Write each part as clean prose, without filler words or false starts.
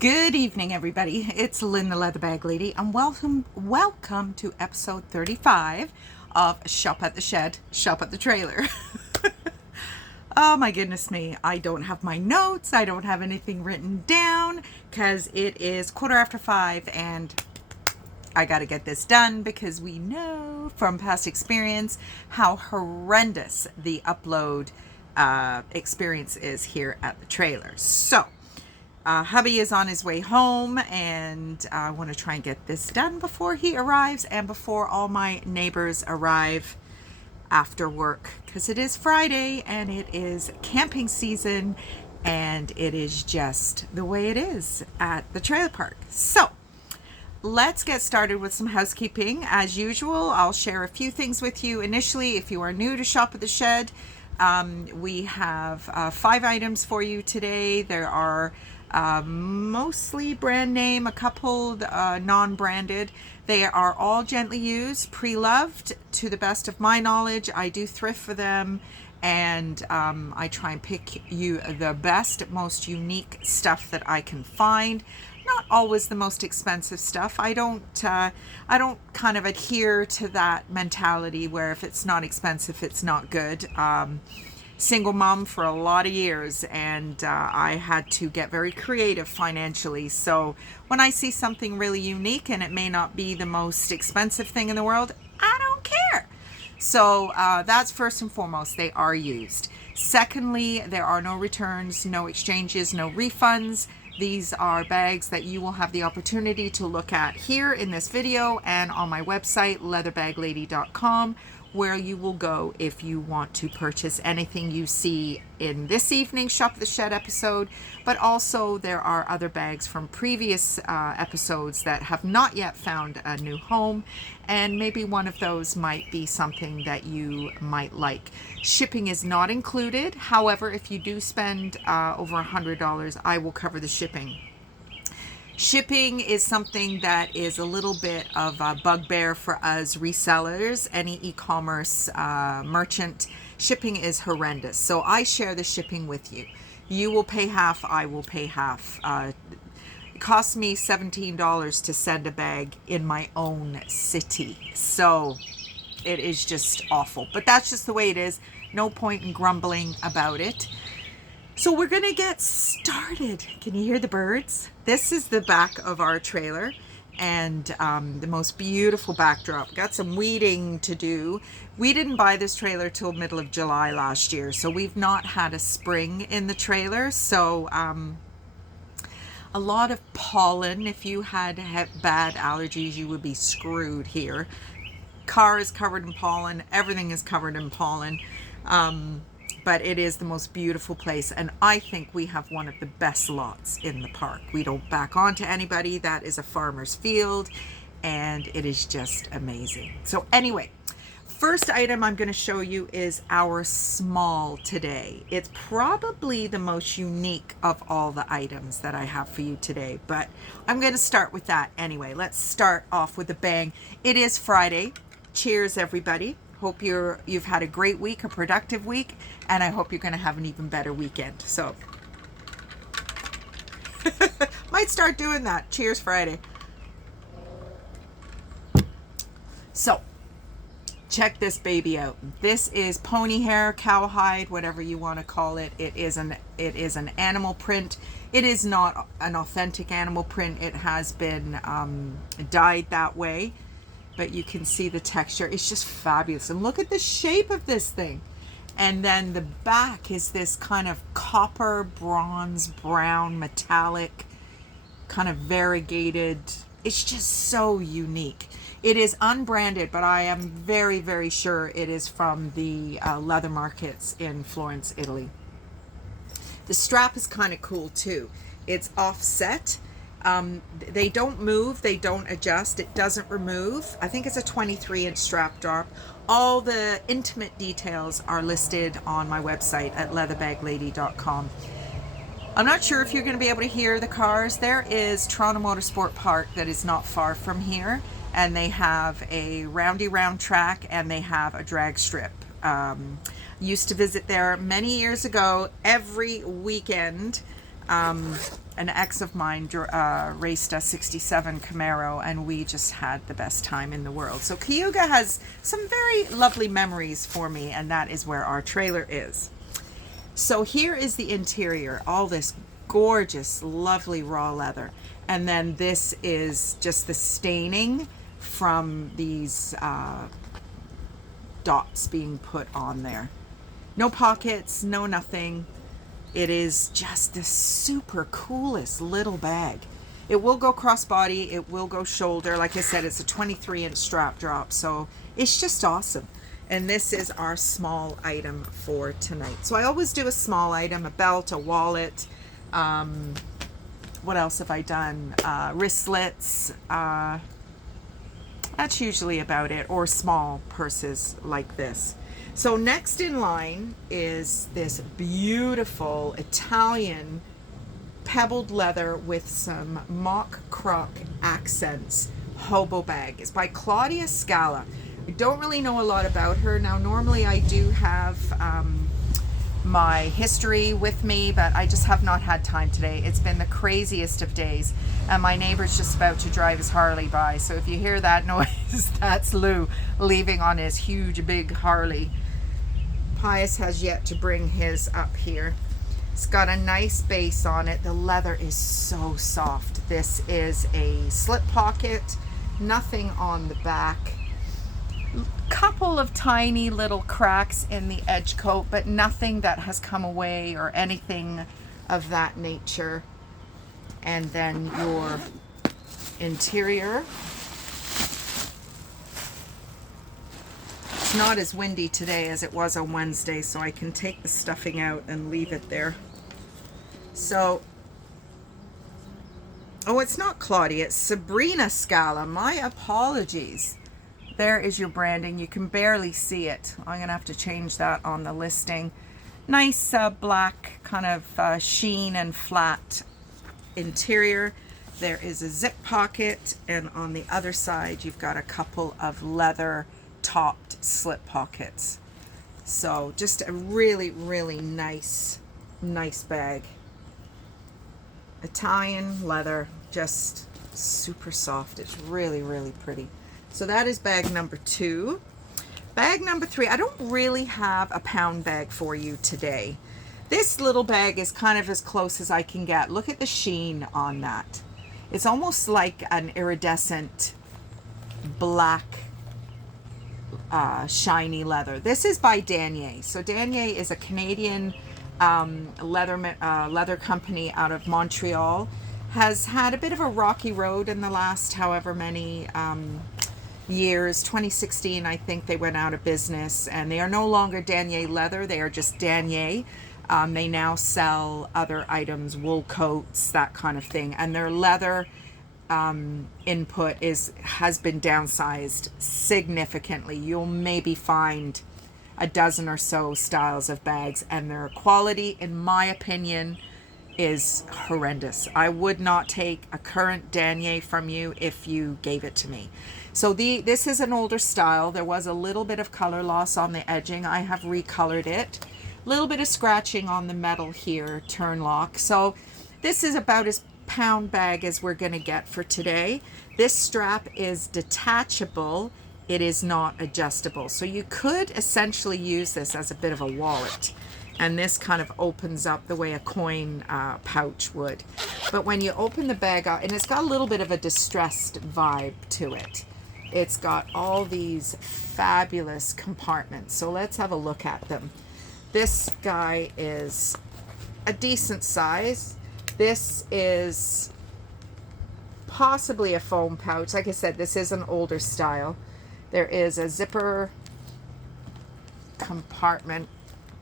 Good evening, everybody. It's Lynn the Leather Bag Lady, and welcome to episode 35 of Shop at the Shed, Shop at the Trailer. Oh my goodness me, I don't have my notes, I don't have anything written down, because it is 5:15, and I got to get this done because we know from past experience how horrendous the upload experience is here at the trailer. So, hubby is on his way home, and I want to try and get this done before he arrives and before all my neighbors arrive after work, because it is Friday and it is camping season, and it is just the way it is at the trailer park. So let's get started with some housekeeping. As usual, I'll share a few things with you initially. If you are new to Shop at the Shed, we have 5 items for you today. There are mostly brand name, a couple non-branded. They are all gently used, pre-loved to the best of my knowledge. I do thrift for them, and I try and pick you the best, most unique stuff that I can find. Not always the most expensive stuff. I don't kind of adhere to that mentality where if it's not expensive, it's not good. Single mom for a lot of years, and I had to get very creative financially. So when I see something really unique and it may not be the most expensive thing in the world, I don't care. So that's first and foremost, they are used. Secondly, there are no returns, no exchanges, no refunds. These are bags that you will have the opportunity to look at here in this video and on my website, leatherbagLady.com, where you will go if you want to purchase anything you see in this evening's Shop at the Shed episode. But also there are other bags from previous episodes that have not yet found a new home, and maybe one of those might be something that you might like. Shipping is not included. However, if you do spend over $100, I will cover the shipping. Shipping is something that is a little bit of a bugbear for us resellers. Any e-commerce merchant, shipping is horrendous. So I share the shipping with you. You will pay half, I will pay half. It costs me $17 to send a bag in my own city. So it is just awful. But that's just the way it is. No point in grumbling about it. So we're going to get started. Can you hear the birds? This is the back of our trailer, and the most beautiful backdrop. Got some weeding to do. We didn't buy this trailer till middle of July last year, so we've not had a spring in the trailer. So a lot of pollen. If you had bad allergies, you would be screwed here. Car is covered in pollen. Everything is covered in pollen. But it is the most beautiful place, and I think we have one of the best lots in the park. We don't back on to anybody. That is a farmer's field, and it is just amazing. So anyway, first item I'm going to show you is our small today. It's probably the most unique of all the items that I have for you today, but I'm going to start with that anyway. Let's start off with a bang. It is Friday. Cheers, everybody. Hope you've had a great week, a productive week, and I hope you're going to have an even better weekend. So, might start doing that. Cheers, Friday. So, check this baby out. This is pony hair, cowhide, whatever you want to call it. It is an animal print. It is not an authentic animal print. It has been dyed that way. But you can see the texture. It's just fabulous. And look at the shape of this thing. And then the back is this kind of copper, bronze, brown, metallic, kind of variegated. It's just so unique. It is unbranded, but I am very, very sure it is from the leather markets in Florence, Italy. The strap is kind of cool too. It's offset. They don't move, they don't adjust, it doesn't remove. I think it's a 23-inch strap drop. All the intimate details are listed on my website at leatherbagLady.com. I'm not sure if you're going to be able to hear the cars. There is Toronto Motorsport Park that is not far from here, and they have a roundy round track, and they have a drag strip. Used to visit there many years ago every weekend. An ex of mine raced a 67 Camaro, and we just had the best time in the world. So Cayuga has some very lovely memories for me, and that is where our trailer is. So here is the interior, all this gorgeous, lovely raw leather. And then this is just the staining from these dots being put on there. No pockets, no nothing. It is just the super coolest little bag. It will go crossbody, it will go shoulder. Like I said, it's a 23-inch strap drop, so it's just awesome. And this is our small item for tonight. So I always do a small item, a belt, a wallet. What else have I done? Wristlets. That's usually about it, or small purses like this. So next in line is this beautiful Italian pebbled leather with some mock croc accents hobo bag. It's by Claudia Scala. I don't really know a lot about her. Now normally I do have my history with me, but I just have not had time today. It's been the craziest of days, and my neighbor's just about to drive his Harley by, so if you hear that noise, that's Lou leaving on his huge big Harley. Pius has yet to bring his up here. It's got a nice base on it. The leather is so soft. This is a slip pocket, nothing on the back. Couple of tiny little cracks in the edge coat, but nothing that has come away or anything of that nature. And then your interior. It's not as windy today as it was on Wednesday, so I can take the stuffing out and leave it there. So, oh, it's not Claudia, it's Sabrina Scala. My apologies. There is your branding. You can barely see it. I'm going to have to change that on the listing. Nice black kind of sheen and flat interior. There is a zip pocket, and on the other side you've got a couple of leather topped slip pockets. So just a really, really nice bag. Italian leather, just super soft. It's really, really pretty. So that is bag number 2. Bag number 3, I don't really have a pound bag for you today. This little bag is kind of as close as I can get. Look at the sheen on that. It's almost like an iridescent black shiny leather. This is by Danier. So Danier is a Canadian leather company out of Montreal. Has had a bit of a rocky road in the last however many years. 2016, I think they went out of business, and they are no longer Danier Leather. They are just Danier. They now sell other items, wool coats, that kind of thing, and their leather input has been downsized significantly. You'll maybe find a dozen or so styles of bags, and their quality, in my opinion, is horrendous. I would not take a current Danier from you if you gave it to me. So this is an older style. There was a little bit of color loss on the edging. I have recolored it. A little bit of scratching on the metal here, turn lock. So this is about as pound bag as we're going to get for today. This strap is detachable. It is not adjustable. So you could essentially use this as a bit of a wallet. And this kind of opens up the way a coin pouch would. But when you open the bag up, and it's got a little bit of a distressed vibe to it. It's got all these fabulous compartments. So let's have a look at them. This guy is a decent size. This is possibly a foam pouch. Like I said, this is an older style. There is a zipper compartment.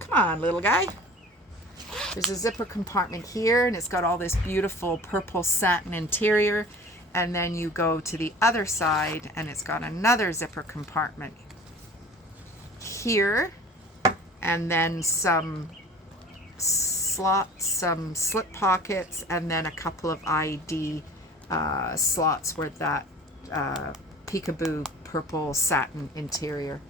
Come on, little guy. There's a zipper compartment here, and it's got all this beautiful purple satin interior. And then you go to the other side, and it's got another zipper compartment here, and then some slots, some slip pockets, and then a couple of ID slots where that peekaboo purple satin interior.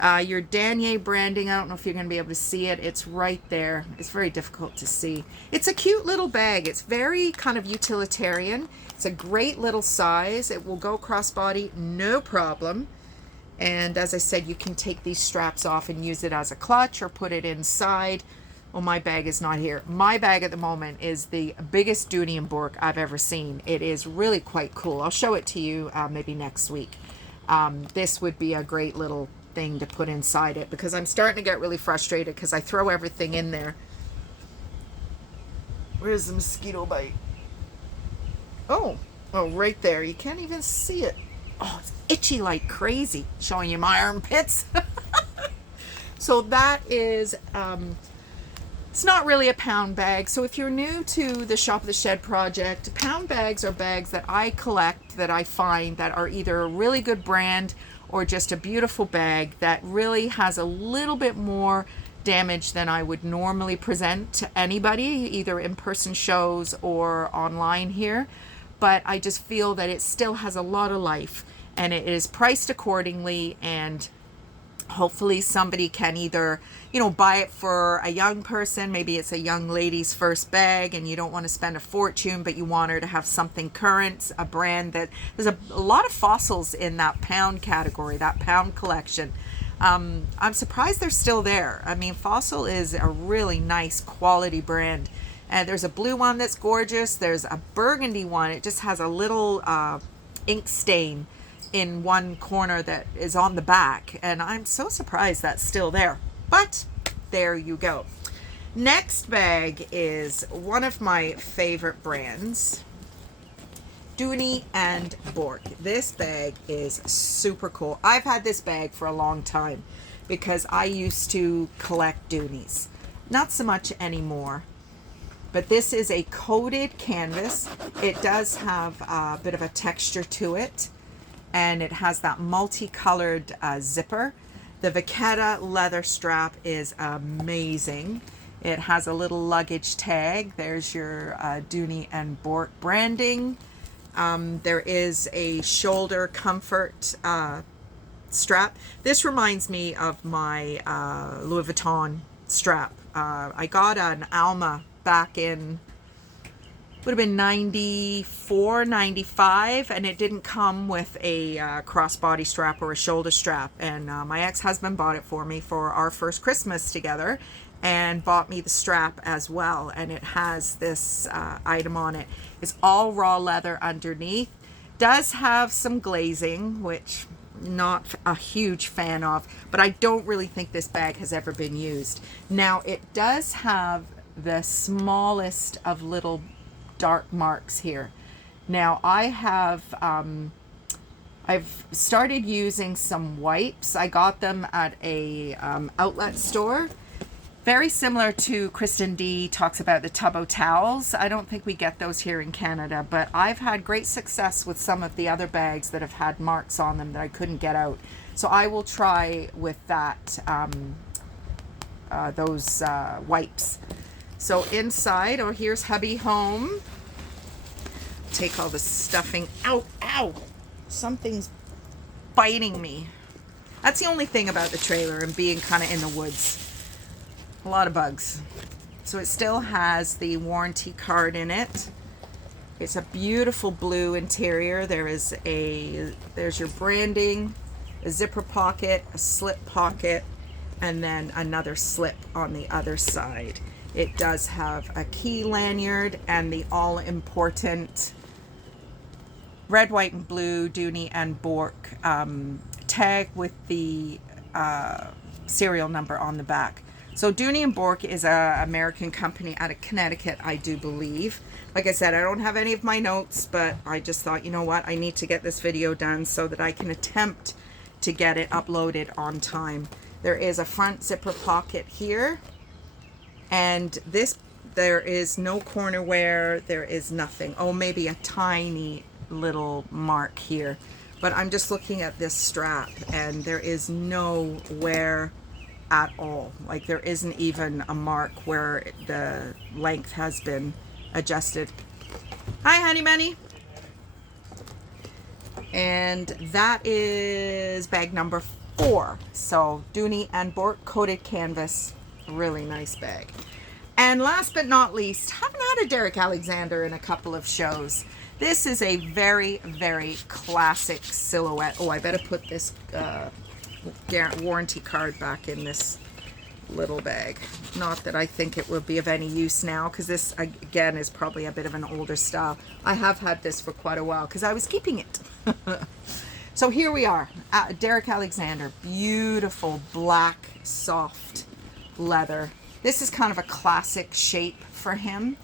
Your Danier branding, I don't know if you're going to be able to see it. It's right there. It's very difficult to see. It's a cute little bag. It's very kind of utilitarian. It's a great little size. It will go crossbody, no problem. And as I said, you can take these straps off and use it as a clutch or put it inside. Well, my bag is not here. My bag at the moment is the biggest Dooney & Bourke I've ever seen. It is really quite cool. I'll show it to you maybe next week. This would be a great little thing to put inside it, because I'm starting to get really frustrated because I throw everything in there. Where's the mosquito bite? Oh, right there. You can't even see it. Oh, it's itchy like crazy. Showing you my armpits. So that is, it's not really a pound bag. So if you're new to the Shop at the Shed project, pound bags are bags that I collect, that I find that are either a really good brand or just a beautiful bag that really has a little bit more damage than I would normally present to anybody, either in-person shows or online here. But I just feel that it still has a lot of life, and it is priced accordingly, and hopefully somebody can either, you know, buy it for a young person. Maybe it's a young lady's first bag and you don't want to spend a fortune, but you want her to have something current, a brand that there's a lot of fossils in that pound category, that pound collection. I'm surprised they're still there. I mean, Fossil is a really nice quality brand. And there's a blue one that's gorgeous. There's a burgundy one. It just has a little ink stain in one corner that is on the back, and I'm so surprised that's still there, but there you go. Next bag is one of my favorite brands, Dooney and Bourke. This bag is super cool. I've had this bag for a long time because I used to collect Dooneys, not so much anymore. But this is a coated canvas. It does have a bit of a texture to it, and it has that multicolored zipper. The Vachetta leather strap is amazing. It has a little luggage tag. There's your Dooney and Bourke branding. There is a shoulder comfort strap. This reminds me of my Louis Vuitton strap. I got an Alma back in, would have been 94, 95, and it didn't come with a crossbody strap or a shoulder strap. And my ex-husband bought it for me for our first Christmas together, and bought me the strap as well. And it has this item on it. It's all raw leather underneath. Does have some glazing, which not a huge fan of, but I don't really think this bag has ever been used. Now, it does have the smallest of little dark marks here. Now I have I've started using some wipes. I got them at a outlet store, very similar to Kristen D talks about the Tubbo towels. I don't think we get those here in Canada, but I've had great success with some of the other bags that have had marks on them that I couldn't get out. So I will try with that those wipes. So inside, oh, here's hubby home. Take all the stuffing out. Ow! Something's biting me. That's the only thing about the trailer and being kind of in the woods. A lot of bugs. So it still has the warranty card in it. It's a beautiful blue interior. There's your branding, a zipper pocket, a slip pocket, and then another slip on the other side. It does have a key lanyard and the all-important red, white, and blue Dooney and Bourke tag with the serial number on the back. So Dooney and Bourke is an American company out of Connecticut, I do believe. Like I said, I don't have any of my notes, but I just thought, you know what, I need to get this video done so that I can attempt to get it uploaded on time. There is a front zipper pocket here. And this, there is no corner wear, there is nothing. Oh, maybe a tiny little mark here. But I'm just looking at this strap and there is no wear at all. Like there isn't even a mark where the length has been adjusted. Hi, honey bunny. And that is bag number 4. So Dooney and Bourke coated canvas, really nice bag. And last but not least, haven't had a Derek Alexander in a couple of shows. This is a very, very classic silhouette. Oh, I better put this warranty card back in this little bag. Not that I think it will be of any use now, because this, again, is probably a bit of an older style. I have had this for quite a while because I was keeping it. So here we are, Derek Alexander, beautiful black, soft leather. This is kind of a classic shape for him.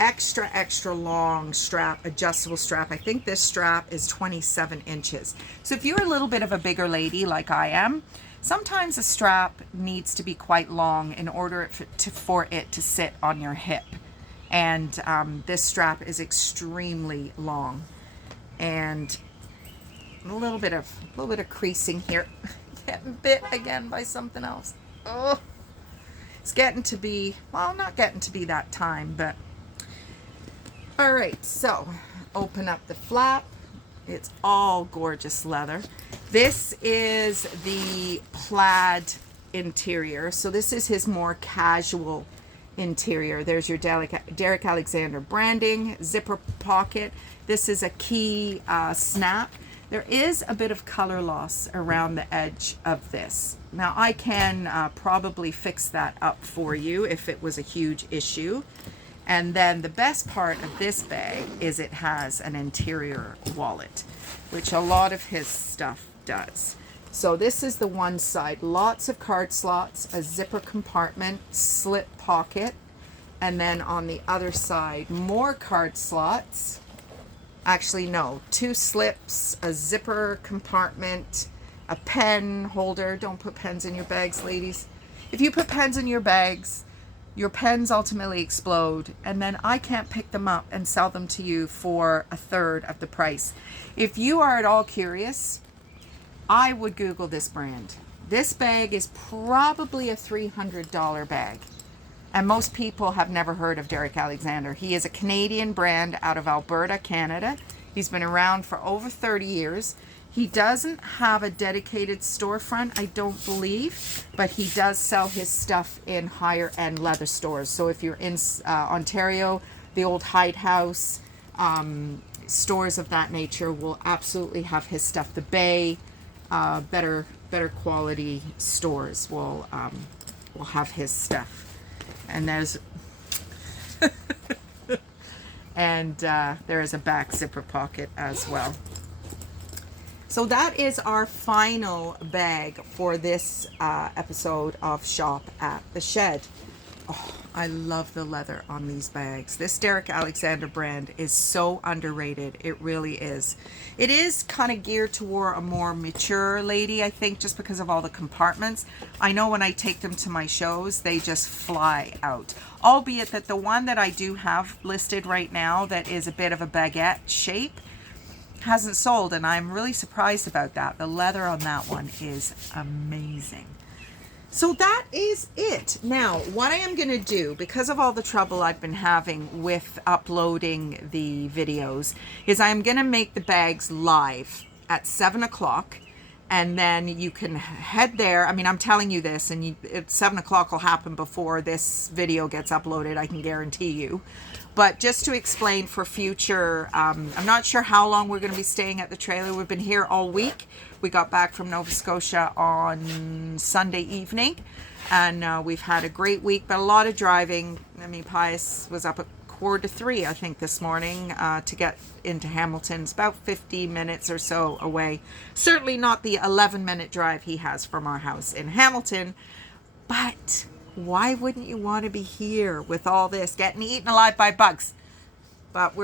Extra, extra long strap, adjustable strap. I think this strap is 27 inches. So if you're a little bit of a bigger lady like I am, sometimes a strap needs to be quite long in order for it to sit on your hip. And this strap is extremely long. And a little bit of creasing here. Getting bit again by something else. Oh. It's getting to be, well, not getting to be that time, but all right, so open up the flap. It's all gorgeous leather. This is the plaid interior. So this is his more casual interior. There's your Derek Alexander branding, zipper pocket. This is a key snap. There is a bit of color loss around the edge of this. Now I can probably fix that up for you if it was a huge issue. And then the best part of this bag is it has an interior wallet, which a lot of his stuff does. So this is the one side, lots of card slots, a zipper compartment, slip pocket, and then on the other side, more card slots. Actually, no, 2 slips, a zipper compartment, a pen holder. Don't put pens in your bags, ladies. If you put pens in your bags, your pens ultimately explode, and then I can't pick them up and sell them to you for 1/3 of the price. If you are at all curious, I would Google this brand. This bag is probably a $300 bag. And most people have never heard of Derek Alexander. He is a Canadian brand out of Alberta, Canada. He's been around for over 30 years. He doesn't have a dedicated storefront, I don't believe, but he does sell his stuff in higher end leather stores. So if you're in Ontario, the old Hyde House, stores of that nature will absolutely have his stuff. The Bay, better quality stores will have his stuff. And there's and there is a back zipper pocket as well. So that is our final bag for this episode of Shop at the Shed. Oh, I love the leather on these bags. This Derek Alexander brand is so underrated. It really is. It is kind of geared toward a more mature lady, I think, just because of all the compartments. I know when I take them to my shows, they just fly out. Albeit that the one that I do have listed right now that is a bit of a baguette shape hasn't sold, and I'm really surprised about that. The leather on that one is amazing. So that is it. Now, what I am going to do, because of all the trouble I've been having with uploading the videos, is I'm going to make the bags live at 7 o'clock. And then you can head there. I mean, I'm telling you this, and 7 o'clock will happen before this video gets uploaded, I can guarantee you. But just to explain for future, I'm not sure how long we're going to be staying at the trailer. We've been here all week. We got back from Nova Scotia on Sunday evening, and we've had a great week, but a lot of driving. I mean, Pius was up at 2:45, I think, this morning to get into Hamilton. It's about 50 minutes or so away. Certainly not the 11-minute drive he has from our house in Hamilton, but why wouldn't you want to be here with all this, getting eaten alive by bugs? But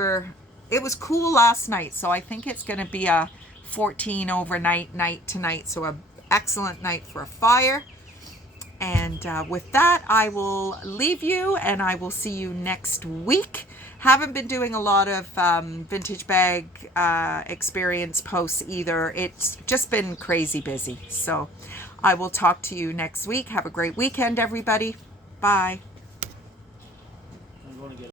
it was cool last night, so I think it's going to be a 14 overnight night tonight, so an excellent night for a fire. And with that, I will leave you, and I will see you next week. Haven't been doing a lot of vintage bag experience posts either. It's just been crazy busy. So I will talk to you next week. Have a great weekend, everybody. Bye.